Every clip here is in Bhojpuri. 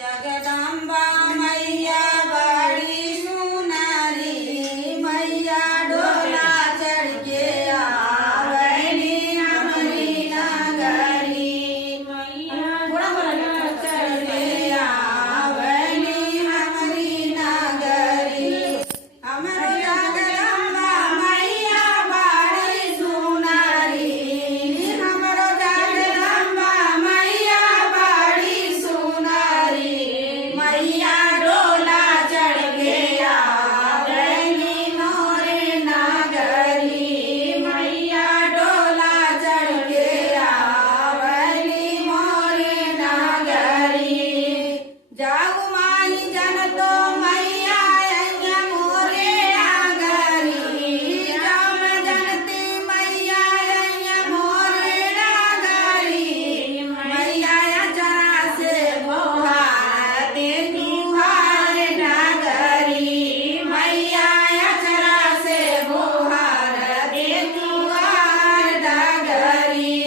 जगदम्बा मैया बड़ी सुनारी, मैया डोला चढ़ के आवैली हमरी नगरी। मैया डोला चढ़ के आवैली हमरी नगरी। हमरो जगदम्बा मैया बड़ी सुनारी, हमरो जगदम्बा मैया बड़ी सुनारी। मैया डोला चढ़ के आवैली मोरे नगरी, मैया डोला चढ़ के आवैली मोरे नगरी। जाऊ मानी जन तो मैया अइया मोरे नगरी, जाम जनती मैया अइया मोरे नगरी। मैया अचरा से बोहार दे तुहार नगरी, मैया अचरा से बोहार दे तुहार नगरी।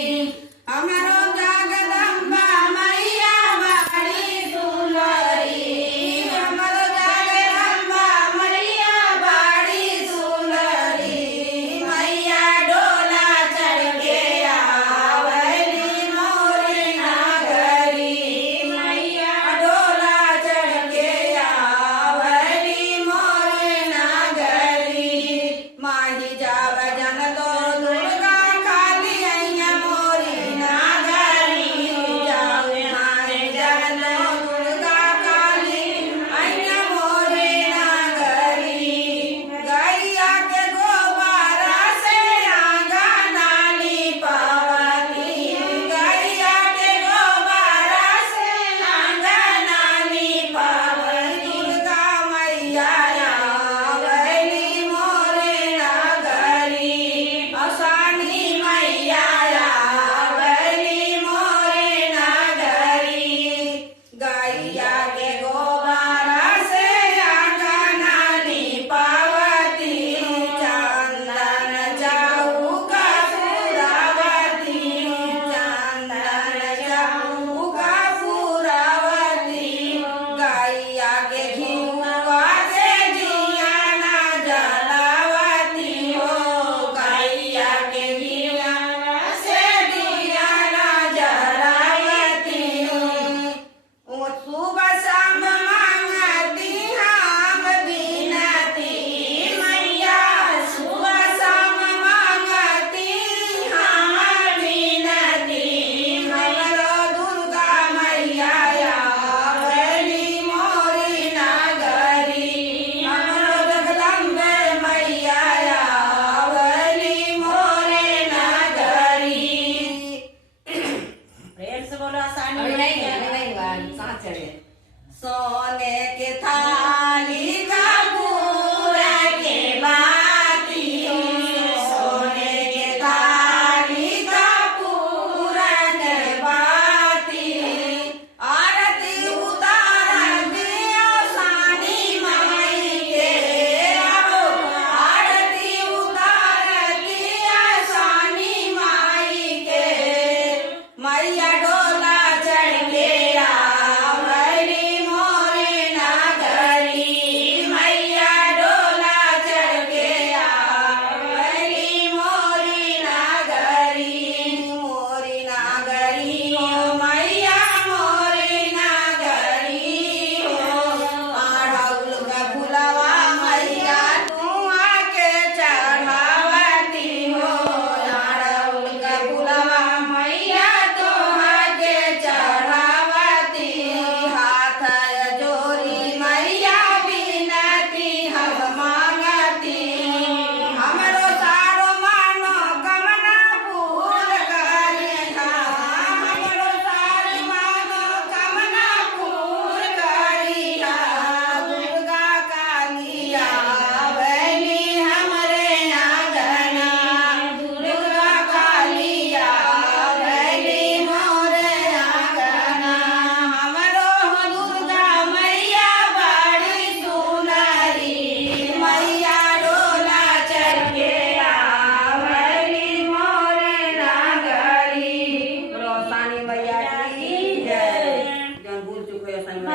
हमरो जगदम्बा मैया बड़ी सुंदरी, हमरो जगदम्बा मैया बड़ी सुंदरी। मैया डोला चढ़ के आवैली मोरे नगरी, मैया डोला चढ़ के आवैली मोरे नगरी। माही जाव जन तो दुर्गा काली अइया मोरी नगरी, जावे माही जन तो दुर्गा काली अइया मोरे नगरी। गैया के गोबरा से आंगना लीपावती, गैया के गोबरा से आंगना लीपावती। दुर्गा मैया आवैली मोरे नगरी, असानी मैया आवैली मोरे नगरी। गैया के गोबरा से आंगना लीपावती, चंदन चौका पुरावती, चंदन चौका पुरावती। गैया के घिउवा से जियाना जलावती हो, गैया के घिउवा से जियाना जलावती हो। सुबह शाम मांगती हम बिनती, मैया सुबह शाम मांगती हम बिनती। हमरो दुर्गा मैया आवैली मोरी नगरी, हमरो जगदम्बे मैया आवैली मोरे नगरी। प्रेम से बोलो आसानी सोने के थाली कपूर के बाती, सोने के थाली कपूर के बाती। आरती उतारती आसानी माई के, आओ आरती उतारती आसानी माई के। मैया डोला चढ़ के आवैली मोरे नगरी,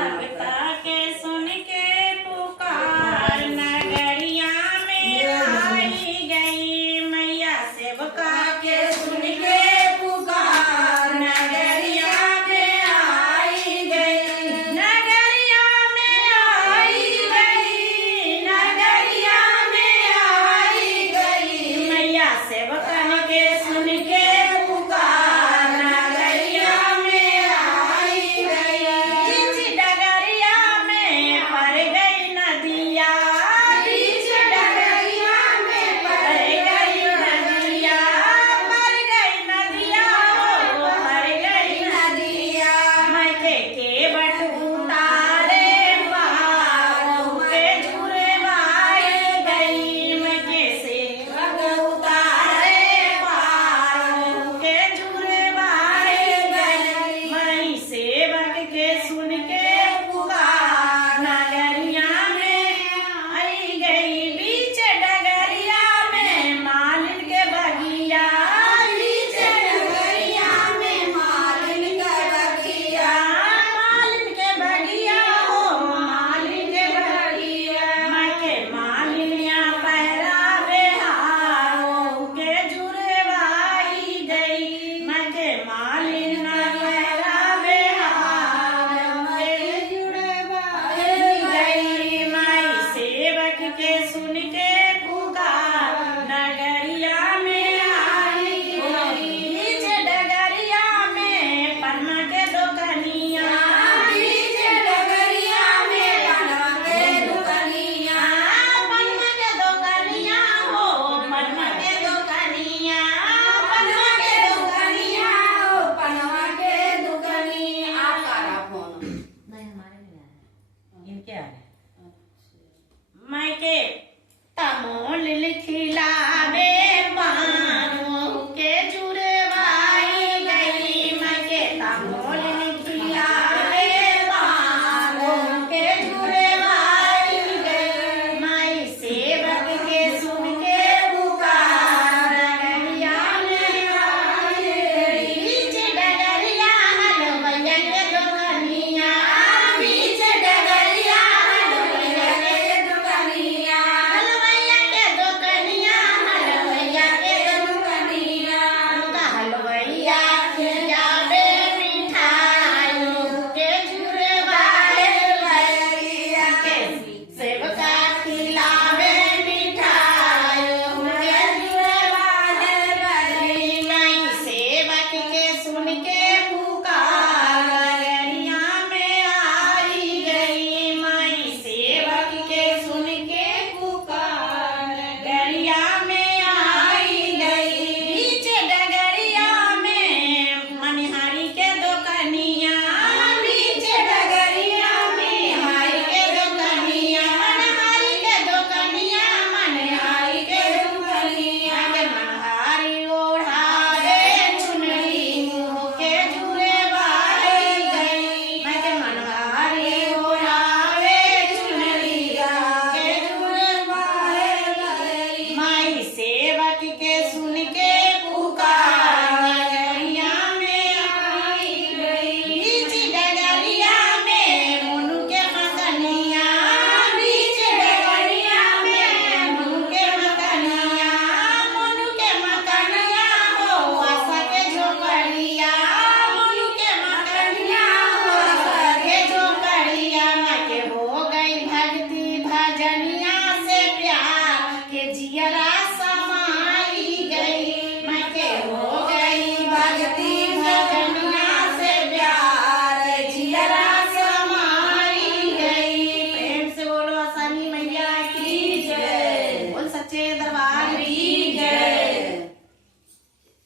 भक्ता के सुन के पुकार नगरिया में आई गई मैया सेवका के सुन के पुकार नगरिया में आई गई नगरिया में आई गई नगरिया में आई गई मैया सेवकन के सुन के पुकार नगरिया में आई गई बीच डगरिया में पर गई नदिया बीच डगरिया में पर गई नदिया पर गई नदिया हो पर गई नदिया मैके के बट उतारे पारों के झुरवाए गई मैके से बट उतारे पारों के झुरवाए गई मई सेवक के सुन के पुकार नगरिया में आई गई बीच डगरिया में मालिन के बगिया बीच डगरिया में मालिन के बगिया मालिन के बगिया हो मालिन के बगिया मैके मालिनिया पहरावे हारों के झुरवाई गई मैके मालिन पहरावे हारों के झुरवाई गई माई सेवक के सुन के पुकार नगरिया में आई गई बीच डगरिया में पन्ना के दुकनिया बीच डगरिया में पन्ना के दुकनिया पन्ना के दुकनिया हो पन्ना के दुकनिया पन्ना के दुकनिया हो पन्ना के दुकनिया आकारा फोन नहीं हमारे नहीं आया इनके आ रहे मैके तमोल खिलावे बानों के जुरवाई गई मैके तमोल खिलावे बानों के जुरवाई गई माई सेवक के सुन के पुकार नगरिया में आई गई बीच डगरिया हलवैया के दुकनिया बीच डगरिया हलवैया के दुकनिया हलवैया के दुकनिया हलवैया के दुकनिया उनका हलवैया खिलावे मिठाइयों के झुरवाए भैया के सेवका खिलावे मिठाइयों के झुरवाए भैया माई सेवक के सुन के पुकार नगरिया में आई गई माई सेवक के सुन के पुकार नगरिया में आई गई बीच डगरिया में मनिहारी के दुकनिया बीच डगरिया में हारी के दुकनिया मनहारी के दुकनिया मनहारी के दुकनिया के मनहारी ओढ़ावे चुनरी मुँह के झुरवाई गई मैं के मनहारी ओढ़ावे चुनरी के झुरवाई गई माई सेवक के सुन के पुकार नगरिया में आई गई बीच डगरिया में मुनु के मकनिया बीच डगरिया में मुनु के मकनिया मुनु के मकनिया हो आशा के झोपड़िया मुनु के मकनिया हो आशा के झोपड़िया मैं के हो गई भक्ति भजनिया से प्यार के जियरा